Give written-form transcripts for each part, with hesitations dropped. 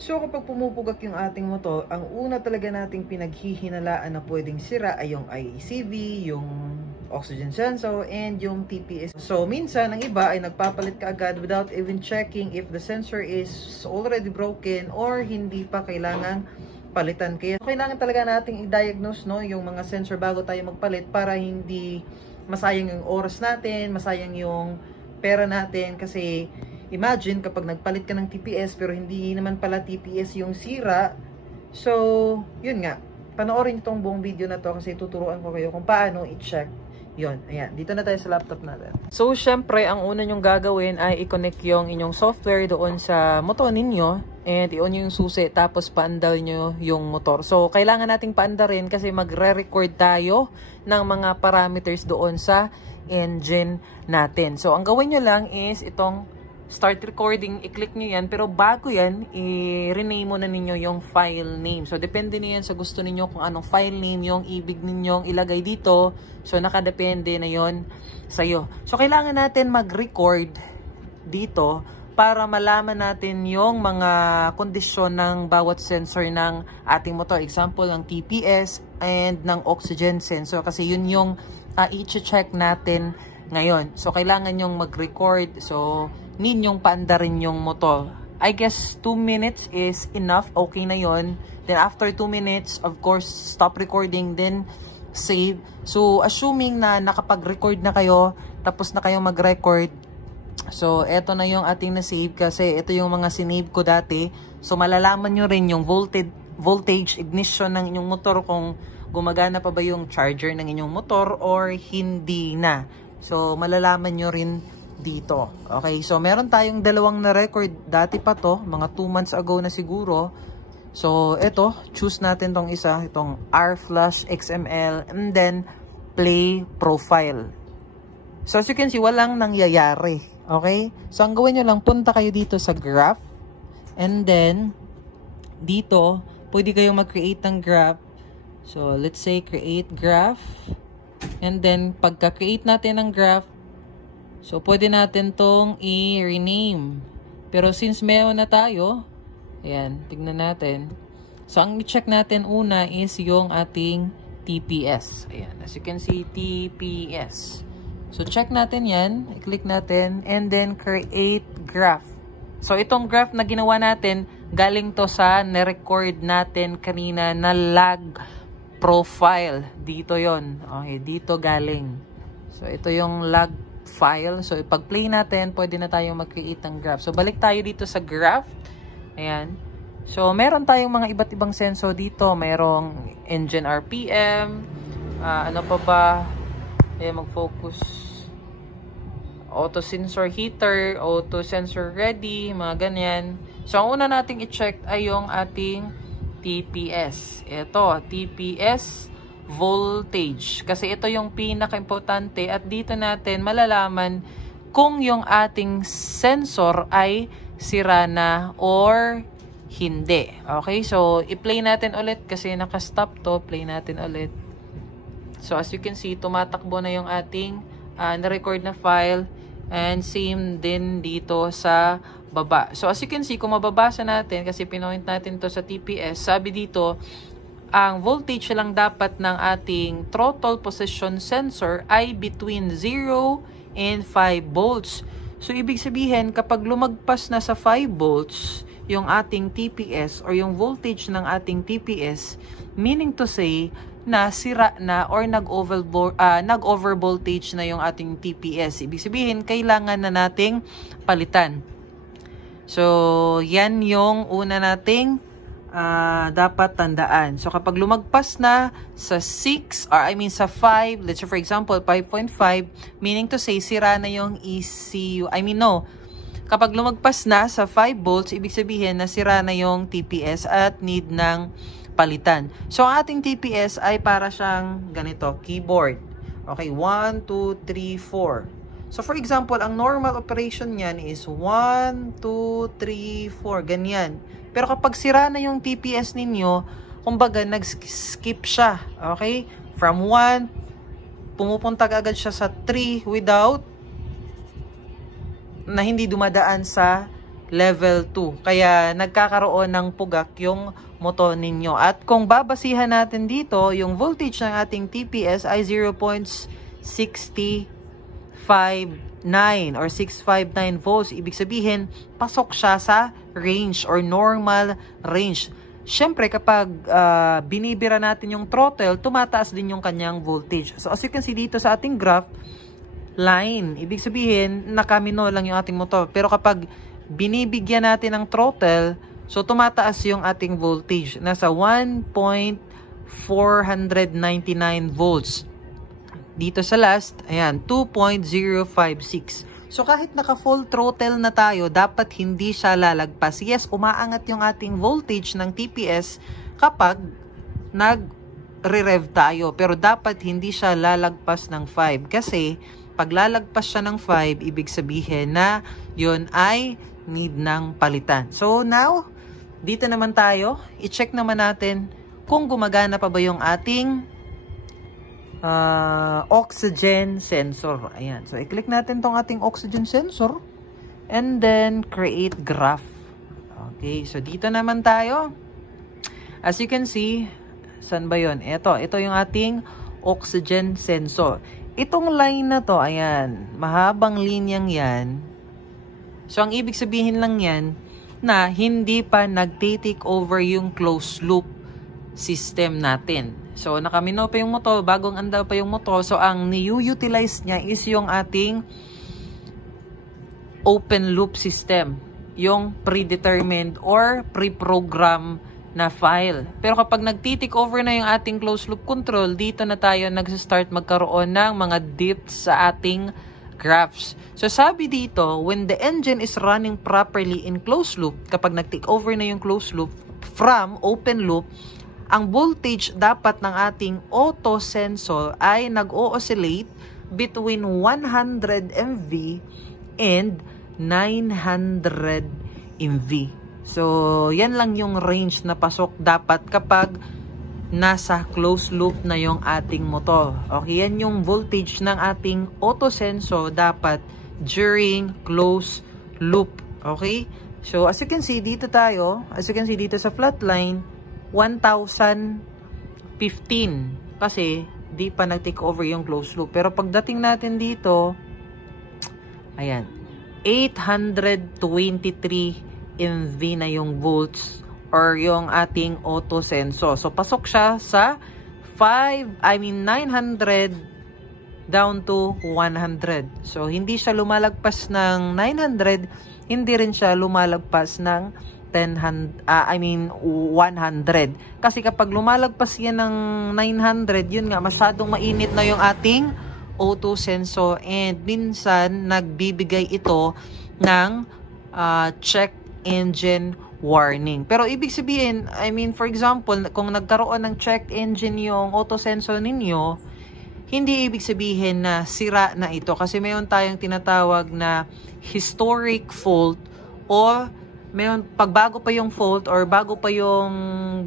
So kapag pumupugak yung ating motor, ang una talaga nating pinaghihinalaan na pwedeng sira ay yung IACV, yung oxygen sensor, and yung TPS. So minsan, ang iba ay nagpapalit ka agad without even checking if the sensor is already broken or hindi pa kailangang palitan. Kaya kailangan talaga nating i-diagnose, no, yung mga sensor bago tayo magpalit para hindi masayang yung oras natin, masayang yung pera natin. Kasi imagine kapag nagpalit ka ng TPS pero hindi naman pala TPS yung sira. So, yun nga. Panoorin itong buong video na to kasi tuturuan ko kayo kung paano i-check. Yun, ayan. Dito na tayo sa laptop natin. So, syempre, ang una nyong gagawin ay i-connect yung inyong software doon sa motor ninyo. And i-on nyo yung susi, tapos paandar nyo yung motor. So, kailangan nating paandarin kasi magre-record tayo ng mga parameters doon sa engine natin. So, ang gawin nyo lang is itong start recording, i-click nyo yan. Pero bago yan, i-rename mo na ninyo yung file name. So, depende na yan sa gusto ninyo kung anong file name yung ibig ninyong ilagay dito. So, nakadepende na yon sa'yo. So, kailangan natin mag-record dito para malaman natin yung mga kondisyon ng bawat sensor ng ating motor. Example, ng TPS and ng oxygen sensor. Kasi yun yung i-check natin ngayon. So, kailangan yung mag-record. So, need yung paandarin yung motor. I guess 2 minutes is enough. Okay na yon. Then, after 2 minutes, of course, stop recording. Then, save. So, assuming na nakapag-record na kayo, tapos na kayo mag-record, so, eto na yung ating na-save kasi ito yung mga sinave ko dati. So, malalaman nyo rin yung voltage ignition ng inyong motor kung gumagana pa ba yung charger ng inyong motor or hindi na. So, malalaman nyo rin dito. Okay, so meron tayong dalawang na-record. Dati pa to, mga 2 months ago na siguro. So, ito, choose natin tong isa, itong R-Flash XML, and then play profile. So, as you can see, walang nangyayari. Okay? So, ang gawin nyo lang, punta kayo dito sa graph. And then, dito, pwede kayong mag-create ng graph. So, let's say, create graph. And then, pagka-create natin ng graph, so, pwede natin tong i-rename. Pero, since meron na tayo, ayan, tignan natin. So, ang i-check natin una is yung ating TPS. Ayan, as you can see, TPS. So, check natin yan. I-click natin. And then, create graph. So, itong graph na ginawa natin, galing to sa na-record natin kanina na lag profile. Dito yon. Okay, dito galing. So, ito yung lag file. So, ipag-play natin, pwede na tayong mag-create ng graph. So, balik tayo dito sa graph. Ayan. So, meron tayong mga iba't ibang sensor dito. Merong engine RPM. Ano pa ba? Ayan, mag-focus. Auto sensor heater, auto sensor ready, mga ganyan. So, ang una nating i-check ay yung ating TPS. Ito, TPS voltage. Kasi ito yung pinaka-importante at dito natin malalaman kung yung ating sensor ay sira na or hindi. Okay, so i-play natin ulit kasi naka-stop to. Play natin ulit. So, as you can see, tumatakbo na yung ating na-record na file. And same din dito sa baba. So, as you can see, kung mababasa natin, kasi pinoint natin to sa TPS, sabi dito, ang voltage lang dapat ng ating throttle position sensor ay between 0 and 5 volts. So, ibig sabihin, kapag lumagpas na sa 5 volts, yung ating TPS or yung voltage ng ating TPS, meaning to say, na sira na or nag-over voltage na yung ating TPS. Ibig sabihin, kailangan na nating palitan. So, yan yung una nating dapat tandaan. So, kapag lumagpas na sa 6, or I mean sa 5, let's say for example, 5.5, meaning to say, sira na yung ECU. I mean, no. Kapag lumagpas na sa 5 volts, ibig sabihin na sira na yung TPS at need ng palitan. So, ang ating TPS ay para siyang ganito, keyboard. Okay, 1, 2, 3, 4. So, for example, ang normal operation niyan is 1, 2, 3, 4. Ganyan. Pero kapag sira na yung TPS ninyo, kumbaga, nag-skip siya. Okay? From 1, pumupunta agad siya sa 3 without na hindi dumadaan sa level 2. Kaya nagkakaroon ng pugak yung motor ninyo. At kung babasihan natin dito, yung voltage ng ating TPS ay 0.659 or 659 volts. Ibig sabihin, pasok siya sa range or normal range. Siyempre, kapag binibira natin yung throttle, tumataas din yung kanyang voltage. So, as you can see dito sa ating graph, line. Ibig sabihin, nakamino lang yung ating motor. Pero kapag binibigyan natin ng throttle, so tumataas yung ating voltage. Nasa 1.499 volts. Dito sa last, ayan, 2.056. So kahit naka full throttle na tayo, dapat hindi siya lalagpas. Yes, umaangat yung ating voltage ng TPS kapag nag-rev tayo. Pero dapat hindi siya lalagpas ng 5. Kasi pag lalagpas siya ng 5, ibig sabihin na yun ay need ng palitan. So now, dito naman tayo, i-check naman natin kung gumagana pa ba yung ating oxygen sensor. Ayan. So, i-click natin tong ating oxygen sensor and then create graph. Okay. So, dito naman tayo. As you can see, saan ba yun? Ito yung ating oxygen sensor. Itong line na to, ayan, mahabang linyang yan. So, ang ibig sabihin lang yan na hindi pa nagtitake over yung closed loop system natin. So, nakamino pa yung motor, bagong andar pa yung motor. So, ang ni-utilize niya is yung ating open loop system. Yung predetermined or pre-program na file. Pero kapag nagtitake over na yung ating closed loop control, dito na tayo nag-start magkaroon ng mga dips sa ating graphs. So, sabi dito, when the engine is running properly in closed loop, kapag nag-take over na yung closed loop from open loop, ang voltage dapat ng ating auto sensor ay nag-o-oscillate between 100 MV and 900 MV. So, yan lang yung range na pasok dapat kapag nasa closed loop na yung ating motor. Okay, yan yung voltage ng ating auto sensor dapat during closed loop. Okay? So, as you can see dito tayo, as you can see dito sa flat line, 1,015 kasi di pa nag-take over yung closed loop. Pero pagdating natin dito, ayan, 823 MV na yung volts or yung ating auto sensor. So, pasok siya sa 900 down to 100. So, hindi siya lumalagpas ng 900, hindi rin siya lumalagpas ng 100. Kasi kapag lumalagpas yan ng 900, yun nga, masyadong mainit na yung ating auto sensor and minsan nagbibigay ito ng check engine warning. Pero ibig sabihin, for example, kung nagkaroon ng check engine yung auto sensor ninyo, hindi ibig sabihin na sira na ito. Kasi mayroon tayong tinatawag na historic fault or mayroon, pag bago pa yung fault or bago pa yung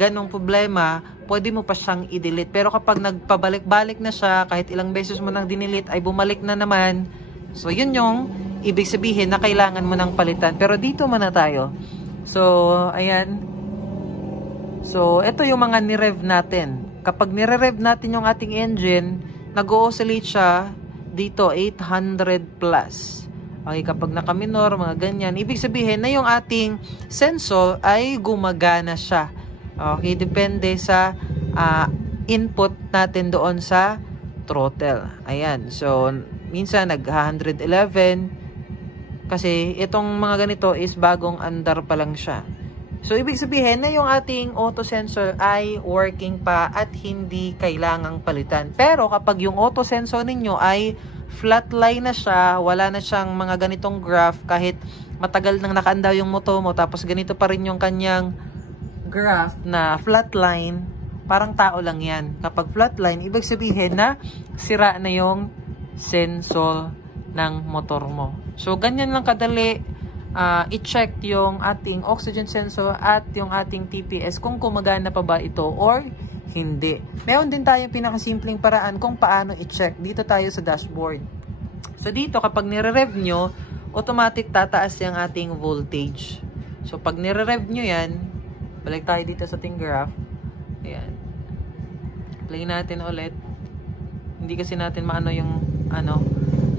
ganong problema, pwede mo pa siyang i-delete. Pero kapag nagpabalik-balik na siya, kahit ilang beses mo nang dinelete, ay bumalik na naman. So, yun yung ibig sabihin na kailangan mo nang palitan. Pero dito muna tayo. So, ayan. So, ito yung mga ni-rev natin. Kapag nire-rev natin yung ating engine, nag-o-oscillate siya dito, 800 plus. Okay, kapag naka-minor, mga ganyan, ibig sabihin na yung ating sensor ay gumagana siya. Okay, depende sa input natin doon sa throttle. Ayan, so, minsan nag-111 kasi itong mga ganito is bagong andar pa lang siya. So, ibig sabihin na yung ating auto sensor ay working pa at hindi kailangang palitan. Pero kapag yung auto sensor ninyo ay flatline na siya, wala na siyang mga ganitong graph, kahit matagal nang nakaandaw yung motor mo, tapos ganito pa rin yung kanyang graph na flatline, parang tao lang yan. Kapag flatline, ibig sabihin na sira na yung sensor ng motor mo. So, ganyan lang kadali i-check yung ating oxygen sensor at yung ating TPS kung gumagana pa ba ito or hindi. Meron din tayong pinakasimpleng paraan kung paano i-check. Dito tayo sa dashboard. So dito kapag nire-rev nyo, automatic tataas yung ating voltage. So, pag nire-rev nyo yan, balik tayo dito sa ating graph. Ayan. Play natin ulit. Hindi kasi natin maano yung ano.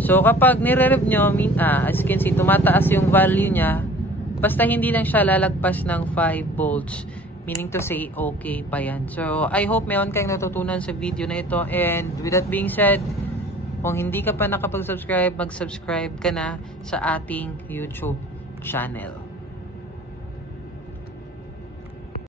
So, kapag nire-rev nyo, as you can see, tumataas yung value nya. Basta hindi lang siya lalagpas ng 5 volts. Meaning to say, okay pa yan. So, I hope meron kayong natutunan sa video na ito. And with that being said, kung hindi ka pa nakapag-subscribe, mag-subscribe ka na sa ating YouTube channel.